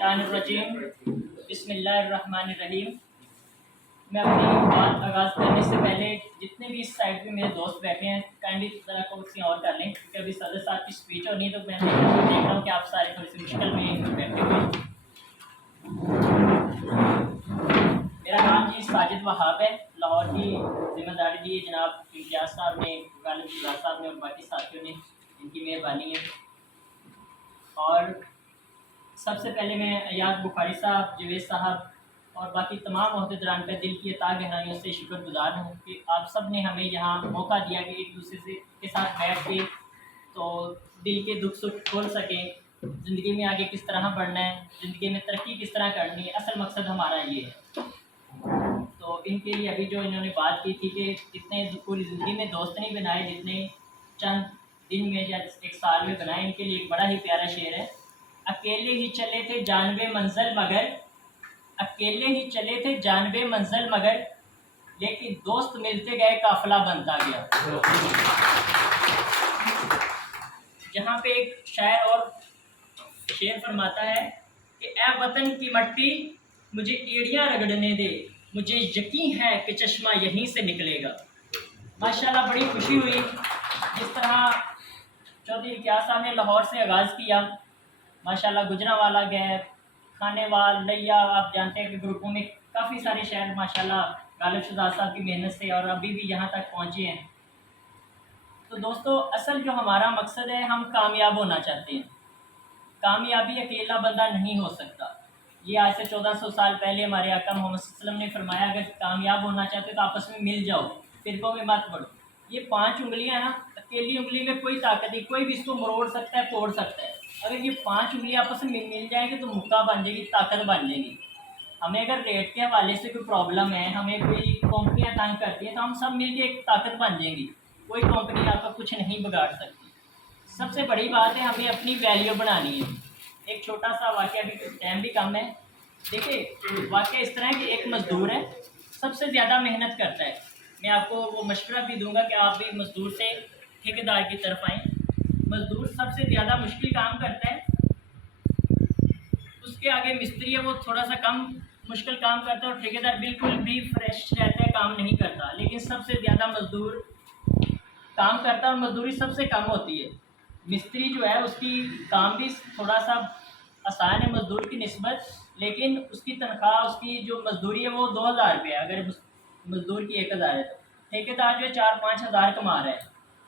मिनशैतानिर्रजीम बिस्मिल्लाहिर्रहमानिर्रहीम। मैं अपनी बात आगाज़ करने से पहले जितने भी इस साइड पे मेरे दोस्त बैठे हैं काइंडली ज़रा कुर्सी और कर लें, क्योंकि अभी सदर साहब की स्पीच होनी है, तो मैं देख रहा हूँ कि आप सारे थोड़ी सी मुश्किल में बैठे हुए हैं। मेरा नाम जी साजिद वहाब है। लाहौर की जिम्मेदारी दी जनाब इम्तियाज़ साहब ने, गालिब साहब ने और बाकी साथियों ने, इनकी मेहरबानी है। और सबसे पहले मैं अयाज बुखारी साहब, जवेद साहब और बाकी तमाम अहदेदारान का दिल की अता गहराइयों से शुक्रगुजार हूँ कि आप सब ने हमें यहाँ मौका दिया कि एक दूसरे से के साथ बैठ के तो दिल के दुख सुख खोल सकें, ज़िंदगी में आगे किस तरह बढ़ना है, ज़िंदगी में तरक्की किस तरह करनी है। असल मकसद हमारा ये है। तो इनके लिए अभी जो इन्होंने बात की थी कि इतने पूरी ज़िंदगी में दोस्त नहीं बनाए जितने चंद दिन में या एक साल में बनाए, इनके लिए एक बड़ा ही प्यारा शेर है। अकेले ही चले थे जानबे मंजिल मगर, अकेले ही चले थे जानबे मंजिल मगर, लेकिन दोस्त मिलते गए काफिला बनता गया। जहाँ पे एक शायर और शेर फरमाता है कि ए वतन की मट्टी मुझे एड़ियाँ रगड़ने दे, मुझे यकीन है कि चश्मा यहीं से निकलेगा। माशाल्लाह बड़ी खुशी हुई जिस तरह चौधरी इम्तियाज़ साहब ने लाहौर से आगाज़ किया। माशाल्लाह गुजरांवाला गए, खानेवाल, लैया, आप जानते हैं कि ग्रुपों में काफ़ी सारे शहर माशाल्लाह गालिब शहजाद साहब की मेहनत से और अभी भी यहाँ तक पहुँचे हैं। तो दोस्तों असल जो हमारा मकसद है, हम कामयाब होना चाहते हैं। कामयाबी अकेला बंदा नहीं हो सकता। ये आज से 1400 साल पहले हमारे आका मोहम्मद सल्लल्लाहु अलैहि वसल्लम ने फरमाया, अगर कामयाब होना चाहते तो आपस में मिल जाओ, फिरकों में मत बढ़ो। ये 5 उंगलियां ना, अकेली उंगली में कोई ताकत नहीं, कोई भी इसको मरोड़ सकता है, तोड़ सकता है। अगर ये 5 उंगलियां आपस में मिल जाएंगी तो मुक्का बन जाएगी, ताकत बन जाएगी। हमें अगर रेट के हवाले से कोई प्रॉब्लम है, हमें कोई कंपनियां तंग करती हैं, तो हम सब मिल के एक ताकत बन जाएंगी। कोई कंपनी आपका कुछ नहीं बिगाड़ सकती। सबसे बड़ी बात है हमें अपनी वैल्यू बनानी है। एक छोटा सा वाक़या, भी टाइम भी कम है। देखिए वाक़या इस तरह है कि एक मज़दूर है, सबसे ज़्यादा मेहनत करता है। मैं आपको वो मशवरा भी दूंगा कि आप भी मज़दूर से ठेकेदार की तरफ आएँ। मज़दूर सबसे ज़्यादा मुश्किल काम करता है, उसके आगे मिस्त्री है वो थोड़ा सा कम मुश्किल काम करता है, और ठेकेदार बिल्कुल भी फ्रेश रहता है, काम नहीं करता। लेकिन सबसे ज़्यादा मज़दूर काम करता है और मज़दूरी सबसे कम होती है। मिस्त्री जो है उसकी काम भी थोड़ा सा आसान है मज़दूर की निस्बत, लेकिन उसकी तनख्वाह, उसकी जो मज़दूरी है वो 2000 रुपये है, अगर मज़दूर की 1000 है। तो ठेकेदार जो है 4-5 हज़ार कमा रहा है।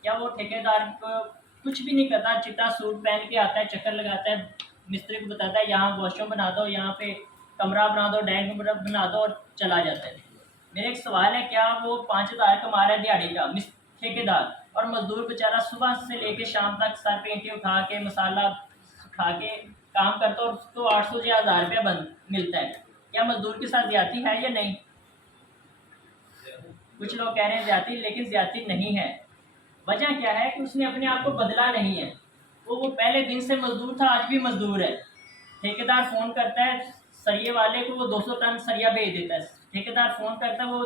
क्या वो ठेकेदार को कुछ भी नहीं करता, चिट्टा सूट पहन के आता है, चक्कर लगाता है, मिस्त्री को बताता है यहाँ वॉशरूम बना दो, यहाँ पे कमरा बना दो, डाइनिंग रूम बना दो, और चला जाता है। मेरा एक सवाल है, क्या वो 5000 कमा रहा है दिहाड़ी का ठेकेदार, और मज़दूर बेचारा सुबह से लेकर शाम तक सर पे ईंटें उठा के, मसाला उठा के काम करता है और उसको 800 या 1000 रुपया मिलता है? क्या मज़दूर के साथ ज़्यादती है या नहीं? कुछ लोग कह रहे हैं ज़्यादती, लेकिन ज़्यादती नहीं है। वजह क्या है कि उसने अपने आप को बदला नहीं है। वो पहले दिन से मज़दूर था, आज भी मज़दूर है। ठेकेदार फ़ोन करता है सरिये वाले को, वो 200 टन सरिया भेज देता है। ठेकेदार फ़ोन करता है, वो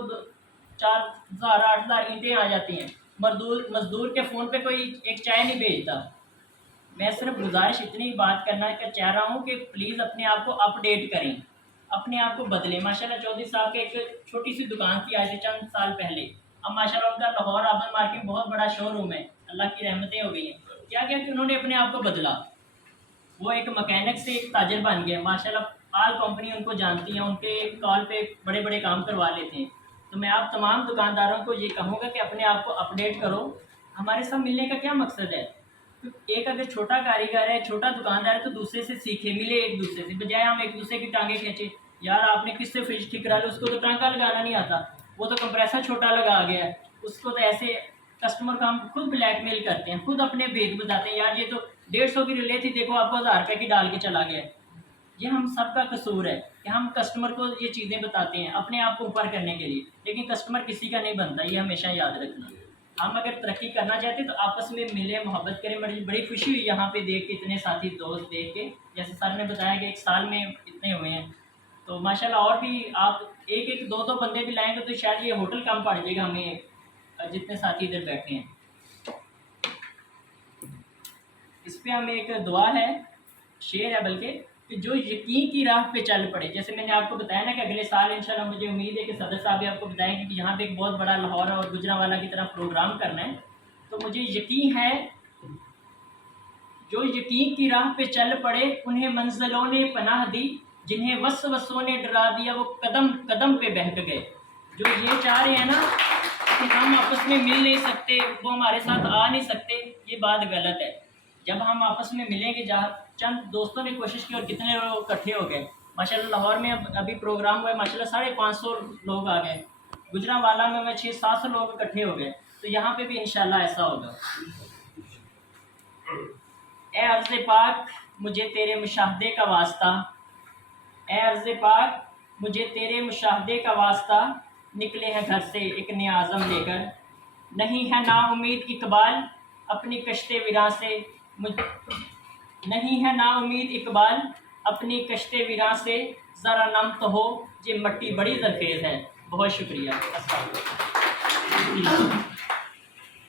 4000 8000 ईंटें आ जाती हैं। मज़दूर के फ़ोन पे कोई एक चाय नहीं भेजता। मैं सिर्फ गुजारिश इतनी बात करना चाह रहा हूँ कि प्लीज़ अपने आप को अपडेट करें, अपने आप को बदलें। माशाल्लाह चौधरी साहब के एक छोटी सी दुकान थी आज से चंद साल पहले, अब माशाल्लाह उनका लाहौर आबद मार्केट में बहुत बड़ा शोरूम है। अल्लाह की रहमतें हो गई हैं। क्या क्या कि उन्होंने अपने आप को बदला। वो एक मैकेनिक से एक ताजर बन गए। माशाल्लाह आल कंपनी उनको जानती हैं, उनके कॉल पे बड़े बड़े काम करवा लेते हैं। तो मैं आप तमाम दुकानदारों को ये कहूँगा कि अपने आप को अपडेट करो। हमारे साथ मिलने का क्या मकसद है? एक अगर छोटा कारीगर है, छोटा दुकानदार है, तो दूसरे से सीखे, मिले एक दूसरे से, बजाय हम एक दूसरे की टांगे खींचे। यार आपने किससे फ्रिज ठीक करा लो, उसको तो टांका लगाना नहीं आता, वो तो कंप्रेसर छोटा लगा गया है, उसको तो ऐसे। कस्टमर का हम खुद ब्लैकमेल करते हैं, खुद अपने भेद बताते हैं, यार ये तो 150 की रिले थी, देखो आपको 1000 रुपये की डाल के चला गया। ये हम सब का कसूर है कि हम कस्टमर को ये चीज़ें बताते हैं अपने आप को ऊपर करने के लिए, लेकिन कस्टमर किसी का नहीं बनता, ये हमेशा याद रखना। हम अगर तरक्की करना चाहते हैं तो आपस में मिले, मोहब्बत करें। बड़ी खुशी हुई यहाँ पे देख के, इतने साथी दोस्त देख के। जैसे सर ने बताया कि 1 साल में इतने हुए हैं, तो माशाल्लाह और भी आप एक एक दो दो बंदे भी लाएंगे तो शायद ये होटल कम पड़ जाएगा हमें, जितने साथी इधर बैठे हैं। इस पर हमें एक दुआ है, शेर है बल्कि, कि जो यकीन की राह पे चल पड़े। जैसे मैंने आपको बताया ना कि अगले साल इंशाल्लाह मुझे उम्मीद है कि सदर साहब भी आपको बताएंगे कि यहाँ पे एक बहुत बड़ा लाहौर और गुजरांवाला की तरह प्रोग्राम करना है। तो मुझे यकीन है जो यकीन की राह पे चल पड़े उन्हें मंजिलों ने पनाह दी, जिन्हें वसवसों ने डरा दिया वो कदम कदम पे बहक गए। जो ये चाह रहे हैं ना कि हम आपस में मिल नहीं सकते, वो हमारे साथ आ नहीं सकते, ये बात गलत है। जब हम आपस में मिलेंगे, जहाँ चंद दोस्तों ने कोशिश की और कितने लोग इकट्ठे हो गए माशाल्लाह। लाहौर में अभी प्रोग्राम हुआ है माशाल्लाह, 550 लोग आ गए। गुजरांवाला में 600-700 लोग इकट्ठे हो गए। तो यहाँ पे भी इंशाल्लाह ऐसा होगा। ए अर्ज़ पाक मुझे तेरे मुशाहदे का वास्ता, ए अर्ज़ पाक मुझे तेरे मुशाहदे का वास्ता, निकले हैं घर से एक नया आज़म लेकर। नहीं है नाउमीद इकबाल अपनी कश्ते विरां से, नहीं है नाउमीद इकबाल अपनी कश्ते विरां से, ज़रा नम तो हो ये मट्टी बड़ी ज़रखेज़ है। बहुत शुक्रिया। अस्सलाम वालेकुम।